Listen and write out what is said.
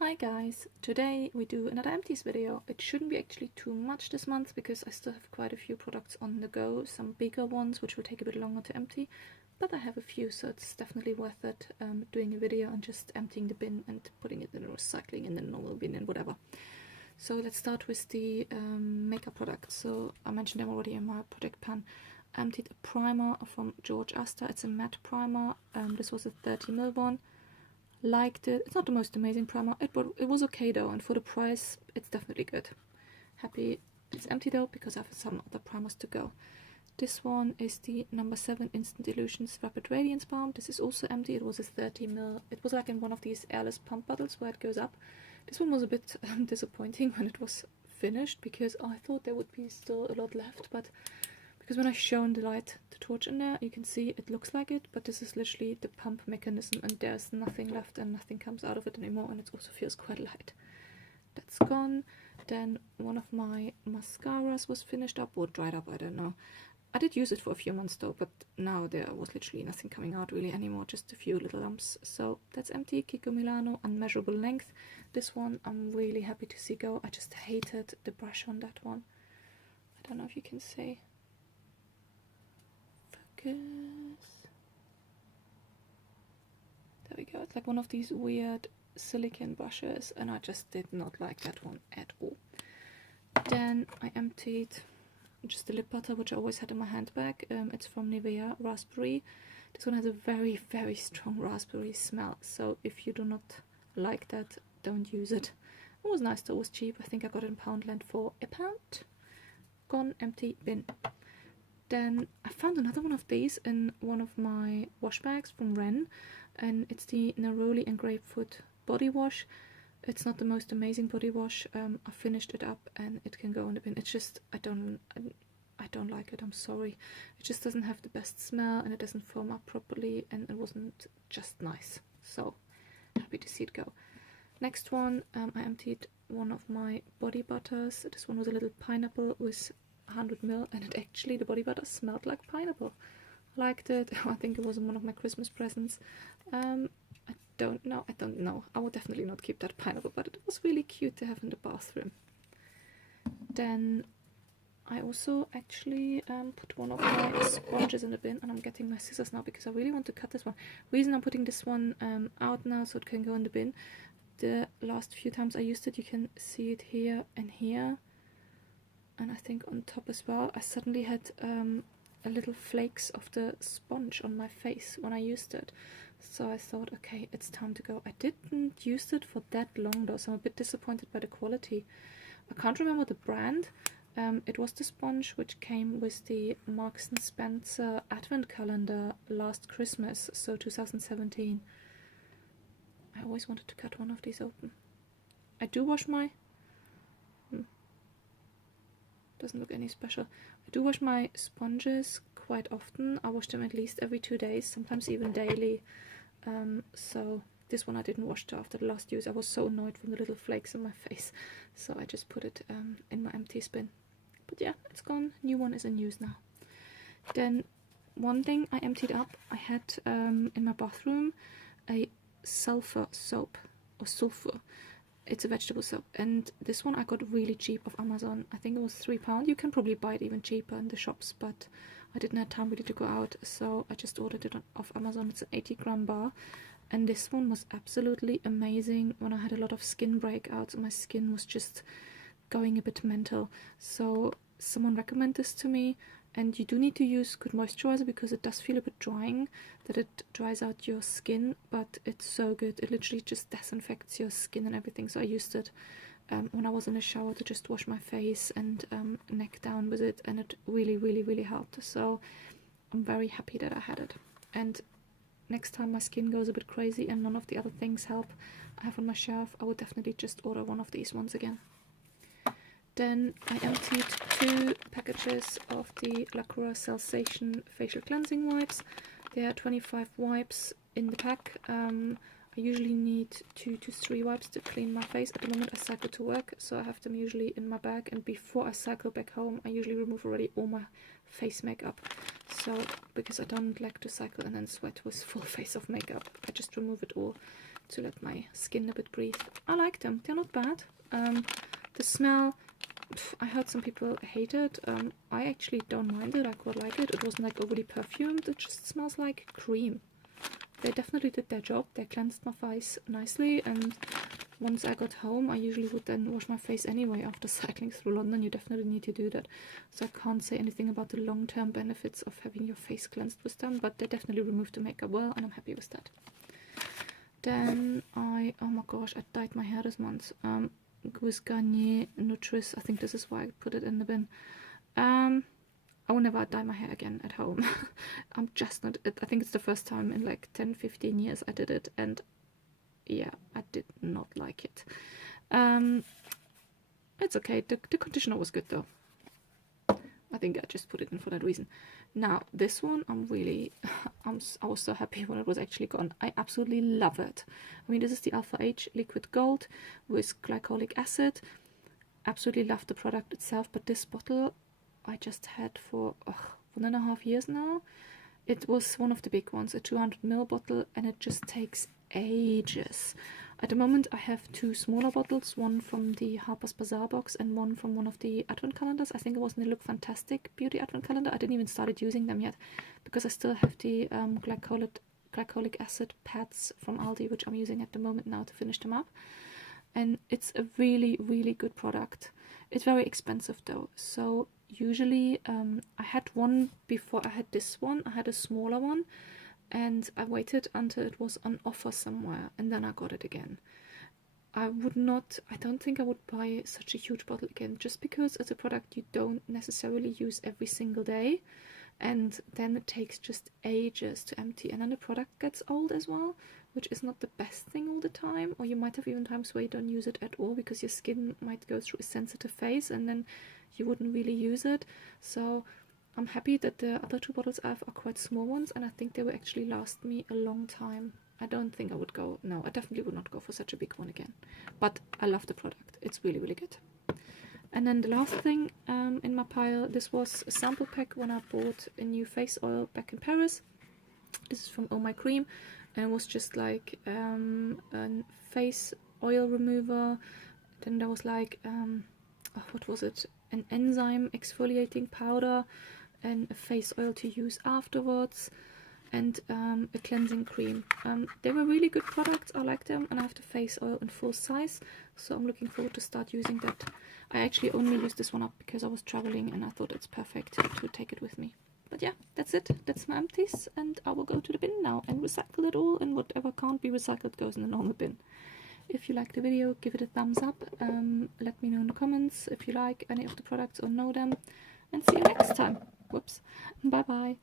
Hi guys, today we do another empties video. It shouldn't be actually too much this month because I still have quite a few products on the go, some bigger ones which will take a bit longer to empty, but I have a few, so it's definitely worth it doing a video and just emptying the bin and putting it in the recycling in the normal bin and whatever. So let's start with the makeup products. So I mentioned them already in my product pan. I emptied a primer from George Asda. It's a matte primer. This was a 30ml one. Liked it. It's not the most amazing primer. It was okay though, and for the price it's definitely good. Happy it's empty though because I have some other primers to go. This one is the number 7 Instant Illusions Rapid Radiance Balm. This is also empty. It was a 30ml. It was like in one of these airless pump bottles where it goes up. This one was a bit disappointing when it was finished because I thought there would be still a lot left, but because when I shone the torch in there, you can see it looks like it, but this is literally the pump mechanism and there's nothing left and nothing comes out of it anymore, and it also feels quite light. That's gone. Then one of my mascaras was finished up or dried up, I don't know. I did use it for a few months though, but now there was literally nothing coming out really anymore, just a few little lumps. So that's empty. Kiko Milano Unmeasurable Length. This one I'm really happy to see go. I just hated the brush on that one. I don't know if you can see. There we go. It's like one of these weird silicone brushes and I just did not like that one at all. Then I emptied just the lip butter which I always had in my handbag. It's from Nivea Raspberry. This one has a very strong raspberry smell, so if you do not like that, don't use it. It was nice though, it was cheap. I think I got it in Poundland for £1. Gone, empty, bin. Then I found another one of these in one of my wash bags from Ren, and it's the Neroli and Grapefruit body wash. It's not the most amazing body wash. I finished it up and it can go in the bin. It's just I don't like it. I'm sorry. It just doesn't have the best smell and it doesn't foam up properly, and it wasn't just nice. So happy to see it go. Next one, I emptied one of my body butters. This one was a little pineapple with 100ml, and it actually, the body butter smelled like pineapple. I liked it. I think it was one of my Christmas presents. I don't know. I would definitely not keep that pineapple, but it was really cute to have in the bathroom. Then I also actually put one of my sponges in the bin, and I'm getting my scissors now because I really want to cut this one. Reason I'm putting this one out now so it can go in the bin. The last few times I used it, you can see it here and here, and I think on top as well. I suddenly had a little flakes of the sponge on my face when I used it, so I thought, okay, it's time to go. I didn't use it for that long though, so I'm a bit disappointed by the quality. I can't remember the brand. It was the sponge which came with the Marks & Spencer advent calendar last Christmas, so 2017. I always wanted to cut one of these open. I do wash my doesn't look any special. I do wash my sponges quite often. I wash them at least every 2 days, sometimes even daily. So this one I didn't wash after the last use. I was so annoyed from the little flakes on my face, so I just put it in my empty bin. But yeah, it's gone. New one is in use now. Then one thing I emptied up, I had in my bathroom a Sulphur Soap, or Sulphur. It's a vegetable soap, and this one I got really cheap off Amazon. I think it was £3. You can probably buy it even cheaper in the shops, but I didn't have time really to go out, so I just ordered it off Amazon. It's an 80g bar, and this one was absolutely amazing. When I had a lot of skin breakouts, my skin was just going a bit mental, so someone recommended this to me. And you do need to use good moisturizer because it does feel a bit drying, that it dries out your skin, but it's so good. It literally just disinfects your skin and everything. So I used it when I was in the shower to just wash my face and neck down with it, and it really helped. So I'm very happy that I had it. And next time my skin goes a bit crazy and none of the other things help I have on my shelf, I would definitely just order one of these ones again. Then I emptied 2 packages of the Lacura Sensation Facial Cleansing Wipes. There are 25 wipes in the pack. I usually need 2 to 3 wipes to clean my face. At the moment I cycle to work, so I have them usually in my bag, and before I cycle back home I usually remove already all my face makeup. So because I don't like to cycle and then sweat with full face of makeup, I just remove it all. to let my skin a bit breathe. I like them. They're not bad. The smell, I heard some people hate it. I actually don't mind it. I quite like it. It wasn't like overly perfumed. It just smells like cream. They definitely did their job. They cleansed my face nicely, and once I got home, I usually would then wash my face anyway after cycling through London. You definitely need to do that. So I can't say anything about the long-term benefits of having your face cleansed with them, but they definitely removed the makeup well, and I'm happy with that. Then oh my gosh, I dyed my hair this month. With Garnier Nutris. I think this is why I put it in the bin. I will never dye my hair again at home. I'm just not, I think it's the first time in like 10-15 years I did it, and yeah, I did not like it. It's okay, the conditioner was good though. I think I just put it in for that reason. Now this one, I was so happy when it was actually gone. I absolutely love it. I mean, this is the Alpha H Liquid Gold with glycolic acid. Absolutely love the product itself, but this bottle I just had for 1.5 years now. It was one of the big ones, a 200 ml bottle, and it just takes ages. At the moment I have 2 smaller bottles, one from the Harper's Bazaar box and one from one of the advent calendars. I think it was in the Look Fantastic Beauty advent calendar. I didn't even started using them yet because I still have the glycolic acid pads from Aldi, which I'm using at the moment now to finish them up. And it's a really, really good product. It's very expensive though, so usually I had one before I had this one. I had a smaller one, and I waited until it was on offer somewhere, and then I got it again. I don't think I would buy such a huge bottle again, just because it's a product you don't necessarily use every single day, and then it takes just ages to empty, and then the product gets old as well, which is not the best thing all the time. Or you might have even times where you don't use it at all because your skin might go through a sensitive phase, and then you wouldn't really use it. So I'm happy that the other 2 bottles I have are quite small ones, and I think they will actually last me a long time. I don't think I would go, no, I definitely would not go for such a big one again. But I love the product. It's really, really good. And then the last thing in my pile, this was a sample pack when I bought a new face oil back in Paris. This is from Oh My Cream, and it was just like a face oil remover. Then there was like, what was it? An enzyme exfoliating powder, and a face oil to use afterwards, and a cleansing cream. They were really good products. I like them, and I have the face oil in full size, so I'm looking forward to start using that. I actually only used this one up because I was traveling, and I thought it's perfect to take it with me. But yeah, that's it. That's my empties, and I will go to the bin now and recycle it all, and whatever can't be recycled goes in the normal bin. If you like the video, give it a thumbs up. Let me know in the comments if you like any of the products or know them, and see you next time. Whoops. Bye bye.